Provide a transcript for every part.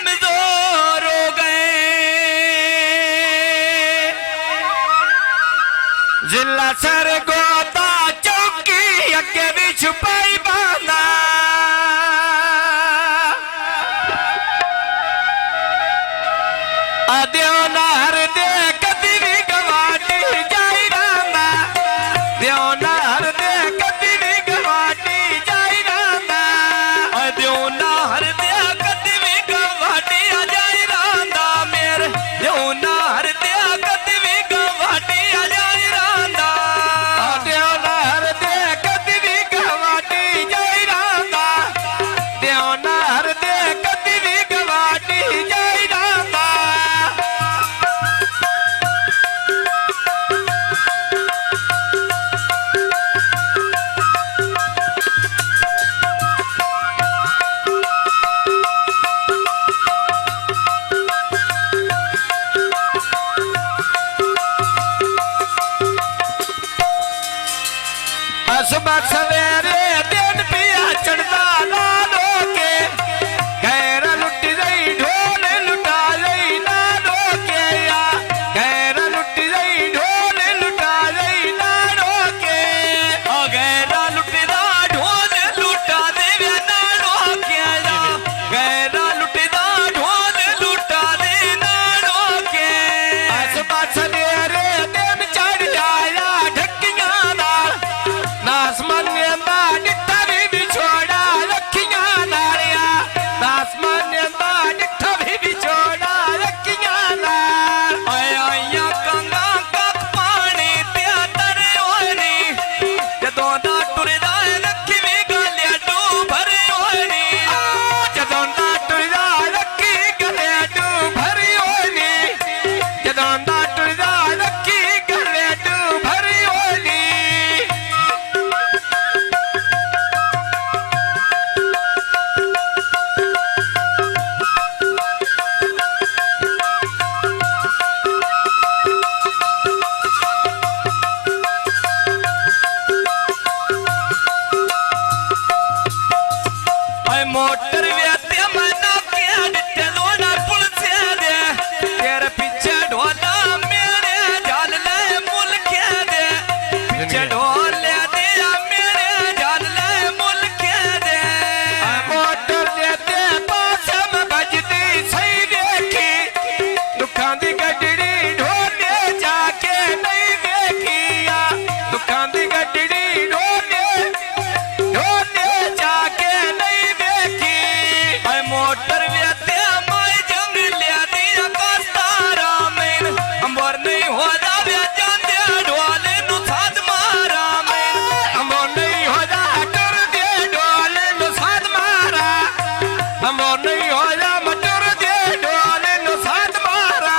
कमजोर हो गए। जिला सर गोता चौकी अगे भी छुपाई बांधा। देव नार दे कदी भी गवाटी जाई रांदा। देव नार दे कदी भी गवाटी जाई रांदा। देव नार दे कदी भी गवाटी जाई रांदा। मेरे देव नार दे कदी भी गवाटी जाई रांदा। देव नार दे कदी भी गवाटी जाई रांदा। देव नार दे कदी भी गवाटी जाई रांदा। सुबह सवेरे दिन पिया चढ़ता लालो के। गैर लुट गई ढोल लुटा गई नालो के। या गैर लुट गई ढोल लुटा गई नालो के। गैर लुटदा ढोल लुटा दे नालो के। गैर लुटदा ढोल लुटा दे नालो के। सुबह सवेरे दिन चढ़ जाया ढक्कियां नाल। नासमान डिठा भी बिछोड़ा रखिया नारिया। नासमान डिठा भी बिछोड़ा रखिया नार। आया कंगा कप पानी त्या तरे होनी। जदों दा टुरदा रखी भी गलिया डू भरी होनी। जदों दा टुरदा रखी गलिया डू भरी होनी। जदों दा टुरदा रखी गलिया डू भरी होनी। मोटर व्यात्या मना क्या डिटे दोना पुलसे दे। तेरे पीछे ढोला मेरे जाल ले मुल्क दे। पीछे ढोल ले दिया मेरे जाल ले मुल्क दे। मोटर देते पास में बजती सही देखी। दुखां दी गड्डी ढोले जाके नहीं देखिया। दुखां दी गड्डी ढोले जाके नहीं देखी। मोटर व्यात्या माय जंग लिया दिया कस्तारा में। अंबर नहीं हो जावे जांदे ढोले नु साथ मारा में। अंबर नहीं हो जा कर दे ढोले नु साथ मारा। अंबर नहीं हो जा मटर दे ढोले नु साथ मारा।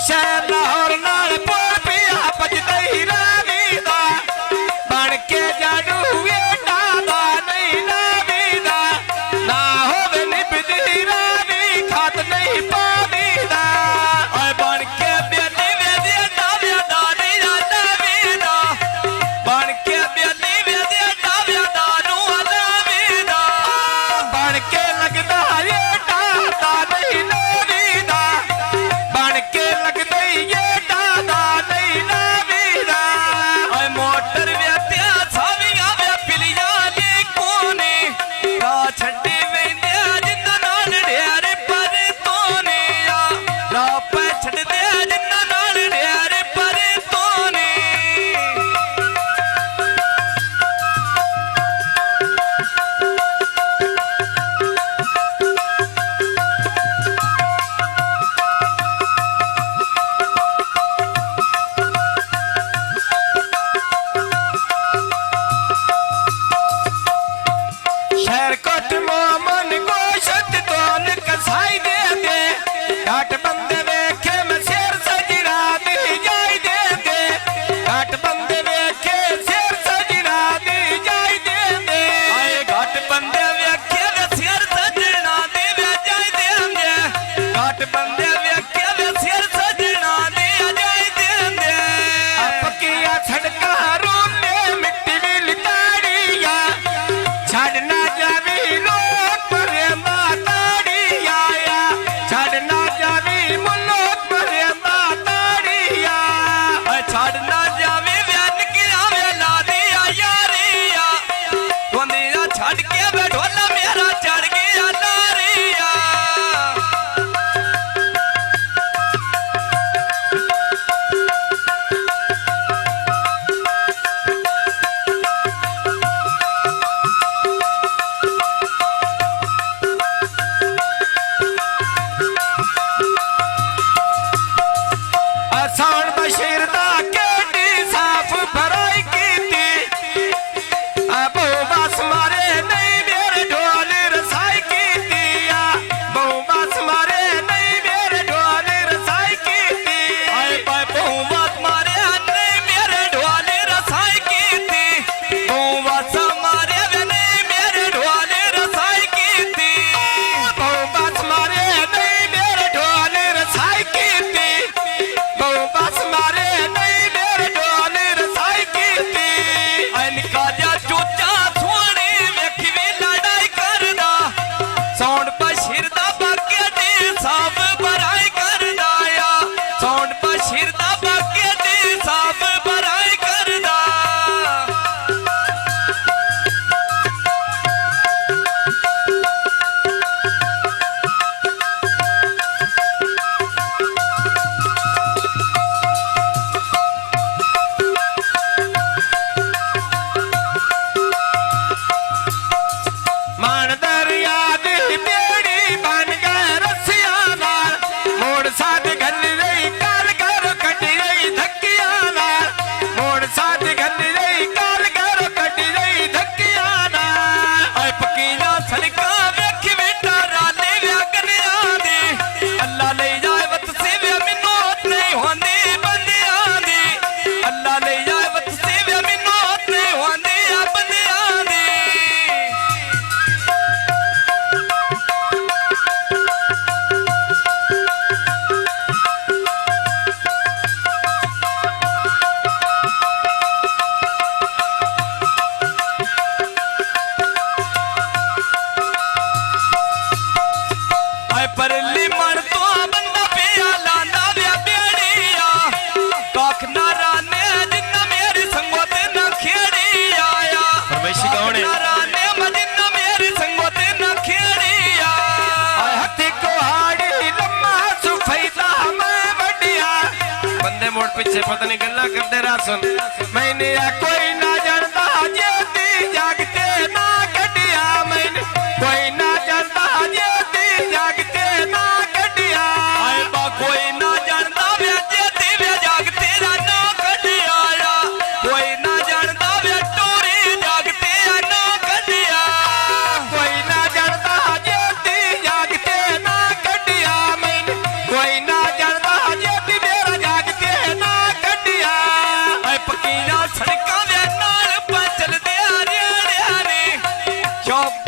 शहर लाहौर नाल पुल पिया बजते ही रावीदा। बन के जादू एडा दा नहीं नावीदा। ना होवे निभदी रावी खात नहीं पावीदा। बन के बेली वेदे डाव्या दानी नावीदा। बन के बेली वेदे डाव्या दानू नावीदा। बन के लगदा एडा दा नहीं नावीदा। बन के लगदे ये छड़ना जावी लोक प्रेमा ताड़ी आया छड़ना जावी मुलोक प्रेमा ताड़ी आ छड़ना जावे व्यान की आवे ला दिया यारिया वंदिया छड़ के बैठोला मेरा चढ़ गया नारिया सावन बशीर दा केडी साफ भराई कीती बहु बस मारे नहीं मेरे ढोल रसाई कीती बहु बस मारे नहीं मेरे ढोल रसाई कीती आए पाए बहुमत मारे नहीं मेरे ढोले रसाई की थी बहुमत मारे वे नहीं मेरे ढोले रसाई की थी बहु बस मारे नहीं मेरे ढोल रसाई कीती बहु बस मारे नहीं मेरे ढोल रसाई कीती इनका जा चूचा सोने वेखी भी लड़ाई करदा सौंड बशीर दा बाके दी सब बराई करदा या सौंड बशीर दा बाके दी सब बराई करदा मान दरिया दी बेड़ी बन गए रस्सिया नाल मोड़ साथ घल रही काल घर कटी रही धक्किया नाल मोड़ साथ घल रही काल घर कटी रही धक्किया नाल आए पकीला सड़का वेखी बेटा राले व्यागनिया दी अल्लाह ले जाए वत से वे मिन्नत नहीं होंदी बंदियां दी अल्लाह ले जाए वत से वे मिन्नत नहीं होंदी बंदियां दी आए परली मन तो बंदा पिया लांदा व्या बेड़िया काख ना राने जिन्ना मेरी संगत ना खेड़ी आया फरमाइशी कौन है? ना राने मजिन्ना मेरी संगत ना खेड़ी आया हथी को हाड़ी लम्मा सुफैदा मैं बढ़िया बंदे मोड़ पीछे पता नहीं गल्ला करते रहा सुन मैंने कोई ना जानता जेती जागते ना कटिया मैंने कोई ना जानता जेती जागते ना कटिया आए बा कोई ना जानता वे जेती वे जागते ना कड़ी आया कोई ना जानता वे टोरी जागते ना कड़ी कोई ना जानता जेती जागते ना कटिया मैंने कोई ना जानता जेती मेरा जागते ना कटिया आए पकीना सड़का वे नाल पचल दे हरे हरे शौक